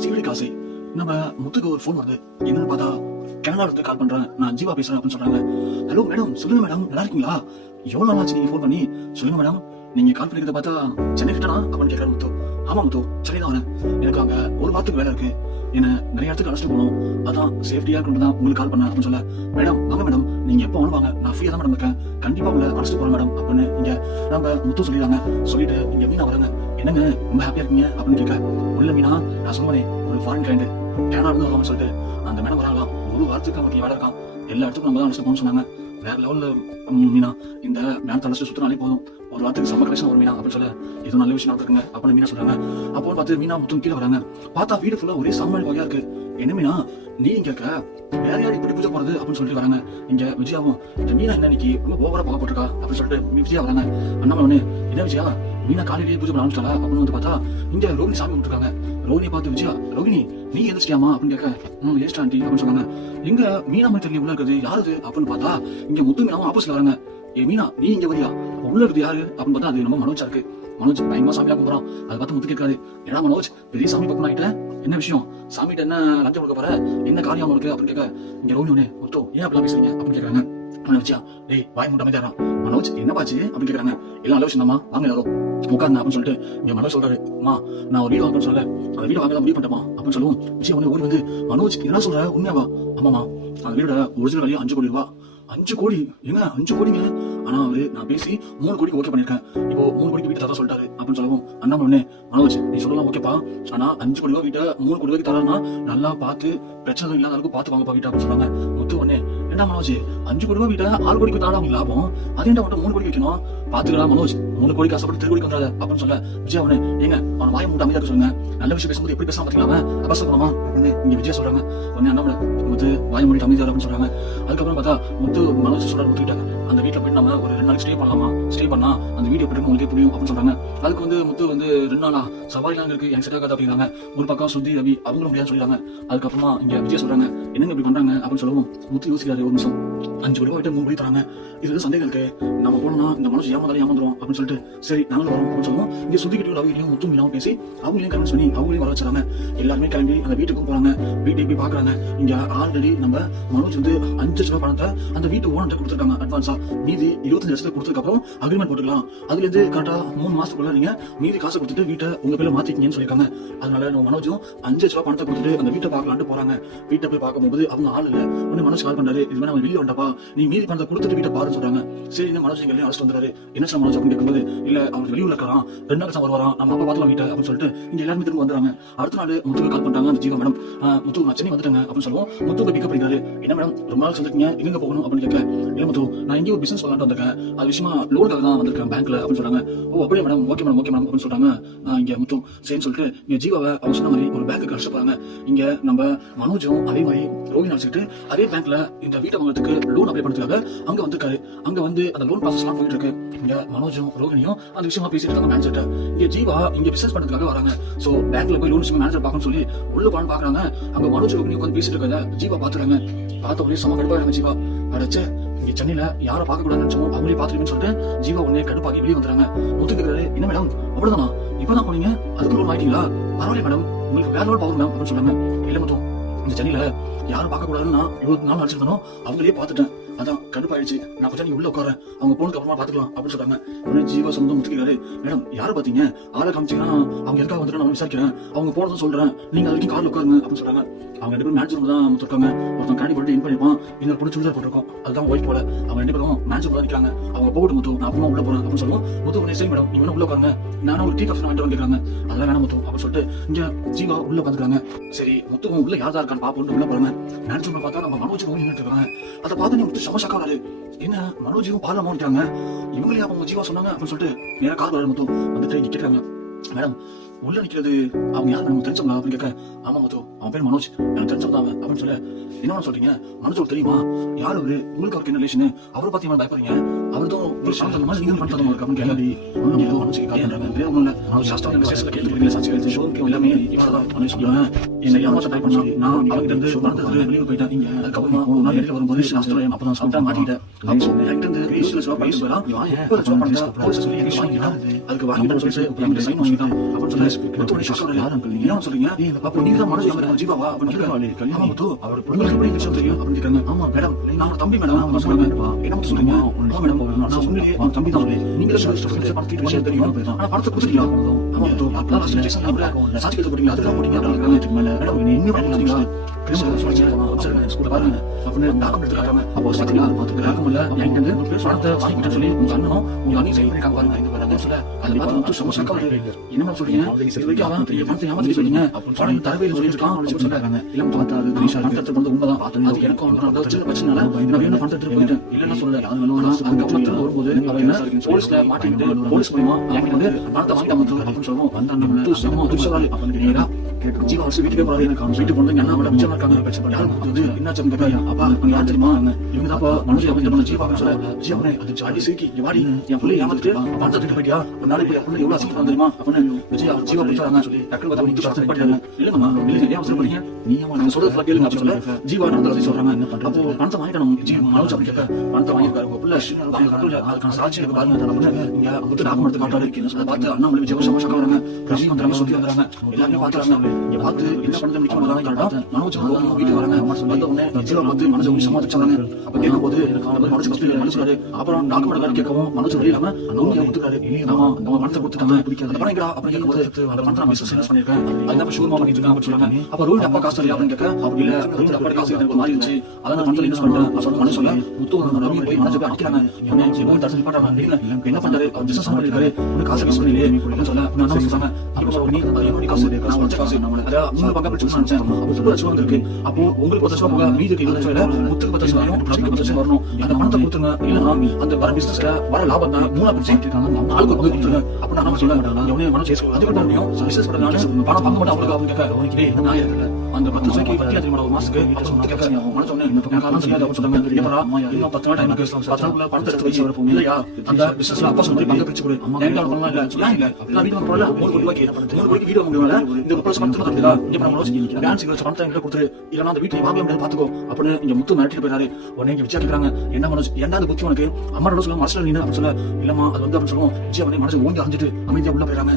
சீரடி காசை நம்ம முத்துக்கு ஒரு ஃபோன் வருது. என்னன்னு பார்த்தா கனடால இருந்து கால் பண்றேன், நான் ஜீவா பேசுறேன் அப்படின்னு சொல்றாங்க. ஹலோ மேடம், சொல்லுங்க மேடம், நல்லா இருக்கீங்களா? எவ்வளவு நாள் ஆச்சு நீங்க ஃபோன் பண்ணி? சொல்லுங்க மேடம், நீங்க கால் பண்ணிக்கிறத பார்த்தா சென்னை கிட்டனா அப்படின்னு கேட்கறாரு முத்து. ஆமா முத்து, சென்னை தான் வரேன். எனக்கு அங்க ஒரு வாரத்துக்கு வேலை இருக்கு, என்ன நிறைய இடத்துக்கு அழைச்சிட்டு போகணும், அதான் சேஃப்டியா இருக்கணும் தான் உங்களுக்கு கால் பண்ணேன் அப்படின்னு சொல்ல. மேடம் வாங்க மேடம், நீங்க எப்போ வேணும் வாங்க, நான் ஃப்ரீயா தான் மேடம் இருக்கேன், கண்டிப்பா உங்களை அழைச்சிட்டு போறேன் மேடம் அப்படின்னு இங்க நம்ம முத்து சொல்லிடுறாங்க. சொல்லிட்டு இங்க மீனா வராங்க. என்னங்க ரொம்ப ஹாப்பியா இருக்கீங்க அப்படின்னு கேட்க, உள்ள மீனா நான் சொன்னேன் ஒரு ஃபாரின் கிளைண்ட் கேனா இருந்து வருவாங்க சொல்லிட்டு அந்த மேடம் வராங்களாம். ஒரு வாரத்துக்கு நமக்கு வேலை இருக்கான், எல்லா இடத்துக்கும் நம்ம தான் அழைச்சிட்டு போகணும்னு சொன்னாங்க. வேற லெவல்ல மீனா, இந்த மேடத்தை அழைச்சிட்டு சுத்தினாலே போதும், ஒரு வாரத்துக்கு செம்ம கலெக்ஷன் ஒரு மீனா அப்படின்னு சொல்ல, இது நல்ல விஷயம் நடக்குங்க அப்படின்னு மீனா சொல்றாங்க. அப்போ பார்த்து மீனா முத்தும் கீழே வராங்க. பார்த்தா வீடு ஃபுல்லா ஒரே சாமான் வகையா இருக்கு. என்ன மீனா நீ இங்க இருக்க, வேற யாரும் இப்படி பூஜை போறது அப்படின்னு சொல்லிட்டு வராங்க. இங்க விஜயாவும் இந்த மீனா என்ன இன்னைக்கு ரொம்ப ஓவரா பார்க்க போட்டிருக்கா அப்படின்னு சொல்லிட்டு விஜயா வராங்க. அண்ணாமலை என்ன விஜயா மீனா காலையிலேயே பூஜை பண்ண ஆரம்பிச்சாலா அப்படின்னு வந்து பார்த்தா இங்க ரோகிணி சாமி விட்டுருக்காங்க. ரோகிணியை பார்த்து விஜயா, ரோகிணி நீ எந்திரிச்சிட்டியாமா அப்படின்னு கேட்க, ஏஸ்டா ஆண்டி அப்படின்னு சொன்னாங்க. எங்க மீனா மாதிரி தெரியல உள்ள இருக்குது யாரு அப்படின்னு பார்த்தா இங்க முத்து மீனாவும் ஆப்போசிட்ல வராங்க. ஏ மீனா நீ இங்க வரியா, உள்ள இருக்குது யாரு அப்படின்னு பார்த்தா அது நம்ம மனோஜா இருக்கு. மனோஜ் பயங்கரமா சாமியா கும்பிடுறான். அதை பார்த்து முத்து கேட்காரு, ஏடா மனோஜ் பெரிய சாமி பக்கம் ஆயிட்ட, என்ன விஷயம், சாமிகிட்ட என்ன லஞ்சம் கொடுக்க போற, என்ன காரியம் உங்களுக்கு அப்படின்னு கேட்க, இங்க ரோகிணி முத்து ஏன் அப்படிலாம் பேசுறீங்க அப்படின்னு கேட்கறாங்க. வச்சியா டேய் வாய் மூட்டை அமைதியாரான். மனோஜ் என்ன பாச்சு அப்படின்னு கேட்கறாங்க. எல்லாம் நல்ல விஷயம் தான்மா, வாங்க எல்லாரும் உட்காருங்க அப்படின்னு சொல்லிட்டு இங்க மனோஜ் சொல்றாரு. அம்மா நான் ஒரு வீடு வாங்கன்னு சொல்ல, அந்த வீடு வாங்க முடிவு பண்ணிட்டேமா அப்படின்னு சொல்லுவோம். விஷயம் ஒண்ணு ஓடி வந்து, மனோஜ் என்ன சொல்ற உண்மையாவா? ஆமாமா, அந்த வீடோட ஒரிஜினல் வேலையா 5 கோடி ரூபா. 5 கோடி எங்க 5 கோடிங்க? ஆனா அவரு நான் பேசி 3 கோடிக்கு ஓகே பண்ணிருக்கேன், இப்போ 3 கோடிக்கு வீட்டு தர சொல்லிட்டாரு அப்படின்னு சொல்லவும் அண்ணாமலை, மனோஜ் நீ சொல்லலாம் ஓகேப்பா, ஆனா 5 கோடி ரூபா வீட்டை 3 கோடி ரூபாய்க்கு தரனா நல்லா பார்த்து பிரச்சனை இல்லாத அளவுக்கு பார்த்து வாங்கப்பா வீட்டை அப்படின்னு சொன்னாங்க. முத்து ஒண்ணே, என்ன மனோஜ் 5 கோடி ரூபா வீட்டை 6 கோடிக்கு தானே அவங்க லாபம், அதே மட்டும் 3 கோடிக்கு வைக்கணும், பாத்துக்கலாம் மனோஜ், 3 கோடிக்கு ஆசைப்பட்டு 3 கோடிக்கு வந்தாரு அப்படின்னு சொல்ல. விஜயா ஒண்ணு, ஏங்க அவன் வாயை மூட்டை அமைதியா சொல்லுங்க, நல்ல விஷயம் பேசும்போது எப்படி பேசாம பாத்தீங்களா அபசரமா அப்படின்னு இங்க விஜயா சொல்றாங்க. உடனே அண்ணாமலை முத்து வாயை மூடிட்டு அமைதியா அப்படின்னு சொல்றாங்க. அதுக்கப்புறம் பார்த்தா முத்து மனோஜ் சொல்றாரு முத்துக்கிட்டாங்க, அந்த வீட்டுல போய் நம்ம ஒரு 2 நாளைக்கு ஸ்டே பண்ணலாமா, ஸ்டே பண்ணா அந்த வீடியோ எப்படி உங்களுக்கே புரியும் அப்படின்னு சொல்றாங்க. அதுக்கு வந்து முத்து வந்து 2 நாளா சவாரிலாம் இருக்கு, எனக்கு செட் ஆகாது அப்படிங்கிறாங்க. ஒரு பக்கம் சுத்தி ரவி அவங்களும் முடியாது சொல்லிடுறாங்க. அதுக்கப்புறமா இங்க விஜய் சொல்றாங்க, என்னங்க இப்படி பண்றாங்க அப்படின்னு சொல்லவும் முத்து யோசிக்கிறாரு ஒரு நிமிஷம். 5 கோடி ரூபாய் 3 கோடி தராங்க, இது சந்தேகம் இருக்கு, நம்ம போனோம்னா இந்த மனோஜ் ஏமாந்தாலும் ஏமாந்துரும் அப்படின்னு சொல்லிட்டு சரி நாங்களும் வரோம் அப்படின்னு சொல்லுவோம். இங்க சுத்திக்கிட்டு ரவியும் முத்து மீனாவும் பேசி அவங்களையும் கன்வின்ஸ் பண்ணி அவங்களையும் வர வச்சுறாங்க. எல்லாருமே கிளம்பி அந்த வீட்டுக்கும் போறாங்க. வீட்டுக்கு போய் பாக்குறாங்க. இங்க ஆல்ரெடி நம்ம மனோஜ் வந்து 5 லட்சம் ரூபாய் பணத்தை அந்த வீட்டு ஓனர்ட்ட கொடுத்துருக்காங்க அட்வான்ஸா. மீதி 25 லட்சத்தை கொடுத்ததுக்கு அப்புறம் அக்ரிமெண்ட் போட்டுக்கலாம், அதுல இருந்து கரெக்டா 3 மாசத்துக்குள்ள நீங்க மீதி காசை கொடுத்துட்டு வீட்டை உங்க பேர்ல மாத்திக்கிங்கன்னு சொல்லிருக்காங்க. அதனால நம்ம மனோஜும் 5 லட்சம் ரூபாய் பணத்தை கொடுத்துட்டு அந்த வீட்டை பாக்கலான்னு போறாங்க. வீட்டை போய் பார்க்கும்போது அவங்க ஆள் இல்ல. உடனே மனோஜ் கால் பண்றாரு, இது நம்ம வெளியே வந்தப்பா, நீ மீதி பணத்தை கொடுத்துட்டு வீட்டை பாருன்னு சொல்றாங்க. சரி இன்னும் மனோஜ் எங்களையும் அழைச்சிட்டு வந்துறாரு. என்ன சார் மனோஜ் அப்படின்னு கேட்கும்போது, இல்ல அவங்க வெளியூர்ல இருக்கலாம், 2 நாள் தான் வருவாராம், நம்ம அப்பா பாத்துக்கலாம் வீட்டை அப்படின்னு சொல்லிட்டு இங்க எல்லாருமே திரும்ப வந்துறாங்க. அடுத்த நாள் முத்துக்கு கால் பண்றாங்க அந்த ஜீவா மேடம், முத்து நான் சென்னை வந்துட்டேங்க அப்படின்னு சொல்லுவோம். முத்து பிக்கப் பண்ணிக்கிறாரு. என்ன மேடம் ரொம்ப நாள் சொல்லிருக்கீங்க, எங்க போகணும் அப்படின்னு கேட்க, இல்ல முத்து நான் இங்கே ஒரு பிசினஸ் பண்ணலாம்னு வந்திருக்கேன், அது விஷயமா லோனுக்காக தான் வந்திருக்கேன் பேங்க்ல அப்படின்னு சொல்றாங்க. ஓ அப்படியே madam, okay madam okay madam அப்படின்னு சொல்றாங்க. இங்க முத்து சரின்னு சொல்லிட்டு இங்க ஜீவாவை அவங்க சொன்ன மாதிரி ஒரு பேங்க்கு அழைச்சிட்டு போறாங்க. இங்க நம்ம மனோஜும் அதே மாதிரி ரோகிணி அழைச்சிட்டு அதே பேங்க்ல இந்த வீட்டை வாங்குறதுக்கு லோன் அப்ளை பண்றதுக்காக அங்க வந்திருக்காரு. அங்க வந்து அந்த லோன் ப்ராசஸ் எல்லாம் போயிட்டு இருக்கு. இங்க மனோஜும் ரோகிணியும் அந்த விஷயமா பேசிட்டு இருக்காங்க மேனேஜர்ட்ட. இங்க ஜீவா இங்க பிசினஸ் பண்றதுக்காக வராங்க. சோ பேங்க்ல போய் லோன் விஷயமா மேனேஜர் பார்க்கணும்னு சொல்லி உள்ள போன பாக்குறாங்க. அங்க மனோஜ் ரோகிணி உட்காந்து பேசிட்டு இருக்காங்க. ஜீவா பாத்துறாங்க. பார்த்த ஒரே சம கடுப்பா இருக்காங்க. ஜீவா அடைச்ச இங்க சென்னையில யாரை பார்க்க கூடாதுன்னு நினைச்சோமோ அவங்களே பாத்துருக்கேன்னு சொல்லிட்டு ஜீவா உடனே கடுப்பாக்கி வெளியே வந்துறாங்க. முத்து கேக்குறாரு, என்ன மேடம் அவ்வளவுதானா, இப்பதான் போனீங்க அதுக்கு லோன் ஆயிட்டீங்களா, பரவாயில்ல மேடம் உங்களுக்கு வேற லோன் பவர் மேம் அப்படின்னு சொன்னாங்க. இல்ல முத்து இந்த சென்னையில யாரும் பார்க்க கூடாதுன்னு நான் 20 நாள் நினைச்சிருந்தோம், அவங்களே பாத்துட்டேன், அதான் கடுப்பாயிடுச்சு, நான் கொஞ்சம் நீ உள்ள உட்காரேன், அவங்க போனதுக்கு அப்புறமா பாத்துக்கலாம் அப்படின்னு சொல்றாங்க. உடனே ஜீவா சொந்தம் முத்துக்கிறாரு, மேடம் யாரை பாத்தீங்க, ஆளை காமிச்சீங்கன்னா அவங்க எதுக்காக வந்துட்டு நான் விசாரிக்கிறேன், அவங்க போனதும் சொல்றேன், நீங்க அதுக்கு கார்ல உட்காருங்க அப்படின்னு சொல்றாங்க. அவங்க 2 பேரும் மேனேஜர் தான் முத்துருக்காங்க. ஒருத்தன் காடி போட்டு இன் பண்ணிருப்பான், இன்னொரு பொண்ணு சுடிதார் போட்டிருக்கோம், அதுதான் ஒயிட் போல. அவங்க 2 பேரும் மேனேஜர் தான் நிற்கிறாங்க. அவங்க போட்டு முத்து நான் அப்புறமா உள்ள போறேன் அப்படின்னு சொல்லுவோம். முத்து உடனே சரி மேடம் நீங்க உள்ள உட்காருங்க, நானும் ஒரு டீ காஃபி வாங்கிட்டு கேட்கறாங்க. அதெல்லாம் வேணாம் முத்து அப்படின்னு சொல்லிட்டு இங்க ஜீவா உள்ள பாத்துக்கிறாங்க. சரி முத்து உள்ள யார் தான் இருக்கான்னு பாப்போம்னு உள்ள போறாங்க. மேனேஜர் பார்த்தா நம்ம மனோஜ் ரோகிணி இருக்காங்க. அதை பார்த்து நீ முத்து சம ஷாக்கா வராரு. என்ன மனோஜும் பாலமா வந்துட்டாங்க, இவங்களே அவங்க ஜீவா சொன்னாங்க அப்படின்னு சொல்லிட்டு நேரா கார் வர முத்து வந்துட்டு இங்க கேட்கறாங்க. மேடம் உள்ள நிக்கிறது அவங்க யார் நமக்கு தெரிஞ்சவங்களா அப்படின்னு கேட்க, ஆமா முத்து அவன் பேர் மனோஜ், எனக்கு தெரிஞ்சதான் அவன் அப்படின்னு சொல்ல, என்ன சொல்றீங்க? மனோஜ் தெரியுமா? யார் அவரு? உங்களுக்கு அவருக்கு என்ன ரிலேஷன்? அவரை பத்தி என்ன பயப்படுறீங்க? அவர்தான் ஒரு சாந்தமா நீங்க பண்றதும் இருக்கு அப்படின்னு கேள்வி. ஏதோ மனோஜ் காட்டுறாங்க, வேற ஒண்ணும் இல்ல. மனோஜ் சாஸ்திரம் விசேஷத்துல கேட்டு சாட்சி கேட்டு ஷோக்கு எல்லாமே இவனதான் மனோஜ் சொல்லுவேன். என்ன ஏமாத்த ட்ரை பண்ணா நான் அவங்கிட்ட இருந்து மறந்தது வெளியே போயிட்டேன். நீங்க அதுக்கப்புறமா ஒரு நாள் வெளியில வரும்போது சாஸ்திரம் அப்பதான் சாப்பிட்டா மாட்டிக்கிட்டேன். அவங்க சொன்னேன் என்கிட்ட இருந்து ரீசன் ஷோ பண்ணி போயிடலாம். எப்ப ஷோ பண்ணா போலீஸ் சொல்லி என்ன வாங்கிட்டான், அதுக்கு வாங்கிட்டு சொல்லிட்டு என்கிட்ட சைன் வாங்கிட்டான் அப்படின்னு சொல்லி முத்து ஷாக் யாரும் அங்கிள் நீங்க என்ன சொல்றீங்க? அப்போ நீங்க தான் மனோஜ் அவர் ஜீவாவா அப்படின்னு கேட்கறாங்க. ஆமா முத்து அவர் உங்களுக்கு எப்படி விஷயம் தெரியும் அப்படின்னு கேட்கறாங்க. ஆமா மேடம் நான் தம்பி மேடம் அவங்க சொல்றாங்க. என்ன சொல்றீங்க? ஆமா மேடம் நான் சொன்னேன் உங்க தம்பி தான். நீங்க சொல்லிட்டு பணத்தை விஷயம் தெரியும். ஆனா பணத்தை கொடுத்துட்டீங்களா? ஆமா முத்து அப்பதான் ஸ்டேஷன் நம்பர் சாட்சி கேட்டு போறீங்க அதெல்லாம் போறீங்க அப்படின்னு மேல மேடம் நீங்க எங்க பண்ணீங்களா? கிறிஸ்டல் சொல்றீங்க ஸ்கூல்ல பாருங்க அப்படின்னு டாக்குமெண்ட் எடுத்துக்காம அப்போ பாத்தீங்களா டாக்குமெண்ட்ல என்கிட்ட இருந்து பணத்தை வாங்கிட்டு சொல்லி உங்க அண்ணனும் உங்க அண்ணி சைன் பண்ணிருக்காங்க பாருங்க இந்த பாருங்க சொல்ல அது பார்த்து முத்து சும்மா சக்கா என்ன சொல்றீங்க? இது வரைக்கும் அவன் பணத்தை ஏமாத்தி சொல்றீங்க அப்படின்னு தரவேல சொல்லிருக்கான் அப்படின்னு சொல்றாங்க. இல்ல பார்த்தா அது பணத்தை வந்து உண்மைதான் பார்த்தேன். அது எனக்கும் அவனுக்கு சின்ன பிரச்சனை நான் என்ன பணத்தை எடுத்து போயிட்டேன் இல்லைன்னா சொல்லல யாரும் வேணும் அதுக்கப்புறம் வரும்போது அவன் என்ன போலீஸ்ல மாட்டிக்கிட்டு போலீஸ் மூலமா என்கிட்ட வந்து பணத்தை வாங்கிட்டு வந்து அப்படின்னு சொல்லுவோம். வந்தாங்க சும்மா துஷவாலி அப்படின்னு நேரா ஜீவா வருஷம் வீட்டுக்கே போறாரு. எனக்கு வீட்டுக்கு போனது என்ன விட மிச்சமா இருக்காங்க. யாரும் வந்து என்னாச்சு கேட்காங்க. அப்பா நீங்க யார் தெரியுமா? இவங்க தான் மனோஜ் அவன் ஜீவா சொல்ல ஜீவனே அது சாடி சீக்கி வாடி என் பிள்ளை ஏமாத்திட்டு பணத்தை திட்டு போயிட்டியா ஒரு நாளைக்கு என் பிள்ளை எவ்வளவு அசிங்கம் தெரியுமா அப்படின்னு விஜயா ஜீவா பிடிச்சாங்க சொல்லி டக்குனு பார்த்தா நீங்க பிரச்சனை பண்ணிட்டாங்க. இல்லம்மா இல்ல ஏன் அவசரம் பண்ணீங்க? நீங்க சொல்றது கேளுங்க அப்படின்னு சொல்ல ஜீவா நடந்ததை சொல்றாங்க. என்ன பண்றது? அப்போ பணத்தை வாங்கிட்டோம் ஜீவா மனோஜ் அப்படி கேட்க பணத்தை வாங்கிருக்காரு உங்க பிள்ளை அதுக்கான சாட்சி இருக்கு பாருங்க. நீங்க முத்து டாக்குமெண்ட் காட்டாரு அதை பார்த்து அண்ணாமலை விஜய் சமோஷக்கா வராங்க ரசி வந்துறாங்க சொல்லி வந்துறாங்க எல்லாருமே பாத்துறாங்க. இங்க பார்த்து என்ன பண்ண முடிக்கும் கரெக்டா மனோஜ் வீட்டுக்கு வராங்க. வந்த உடனே ஜீவா பார்த்து மனோஜ் சமாளிச்சாங்க. அப்ப கேட்கும் போது மனோஜ் மனசுக்காரு அப்புறம் டாக்குமெண்ட் கார்டு கேட்கவும் மனோஜ் வெளியிலாம நோக்கியா கொடுத்துருக்காரு. ஆமா நம்ம பணத்தை கொடுத்துட்டாங்க அந்த பணம் எங்கடா அப்படின்னு கேட்கும்போது அந்த பணத்தை நான் பிசினஸ் பண்ணிருக்கேன் அதுதான் ஷூர்மா பண்ணிட்டு இருக்காங்க அப்படின்னு சொல்றாங்க. அப்ப ரோஹித் அப்பா காசு இல்லையா அப்படின்னு கேட்க அப்படி இல்ல ரோஹித் அப்பா காசு எனக்கு மாறி இருந்துச்சு அதான் பணத்தை இன்வெஸ்ட் பண்றேன் மனோஜ் சொல்ல முத்து ரவி போய் மனோஜ் போய் அடிக்கிறாங்க. தடுத்து பாட்டாங்க என்ன பண்றாரு பிசினஸ் பண்ணிருக்காரு ஒண்ணு காசு யூஸ் பண்ணி அப்படின்னு சொல்ல நான் சொல்றாங்க. காசு காசு அதான் நீங்க பக்கம் பிடிச்சு நினைச்சேன் 10 லட்சம் இருக்கு. அப்போ உங்களுக்கு 10 லட்சம் போக மீதிக்கு 20 லட்சம் முத்துக்கு 10 லட்சம் ரவிக்கு 10 லட்சம் வரணும். அந்த பணத்தை கொடுத்துருங்க இல்லன்னா அந்த வர பிசினஸ்ல வர லாபம் தான் 3 பிரிச்சு நாளுக்கு பங்கு கொடுத்துருங்க அப்படின்னு நான் சொல்ல மனோஜ் அது பண்ண முடியும் பிசினஸ் பண்றதுனால பணம் பங்கு மட்டும் அவங்களுக்கு அவங்க கேட்க நான் இருக்குல்ல அந்த 10 லட்சம் ஒரு மாசத்துக்கு மனோஜ் சொன்னாங்க இன்னும் 10 நாள் டைம் இருக்கு 10 நாளுக்குள்ள பணத்தை எடுத்து வச்சு வரப்போம் இல்லையா அந்த பிசினஸ்ல அப்பா சொன்ன பங்கு பிரிச்சு கொடு பண்ணலாம் இல்ல ஏன் இல்ல நான் வீட்டுக்கு போறல 3 கோடி ரூபாய்க்கு 3 கோடிக்கு வீடு முடியல இந்த 30 லட்சம் பணத்தை தரல இங்க பண்ண மனோஜ் டான்ஸ் பணத்தை எங்க கொடுத்துரு இல்லன்னா அந்த வீட்டுல வாங்க முடியாது பாத்துக்கோ அப்படின்னு இங்க முத்து மிரட்டிட்டு போயிடாரு. உடனே இங்க விசாரிக்கிறாங்க என்ன மனோஜ் என்ன புத்தி உனக்கு அம்மாவோட சொல்ல மனசுல நீ அப்படின்னு சொல்ல இல்லம்மா அது வந்து அப்படின்னு சொல்லுவோம் விஜய் மனசு ஓங்கி அரைஞ்சிட்டு அமைதியா உள்ள போயிடறாங்க.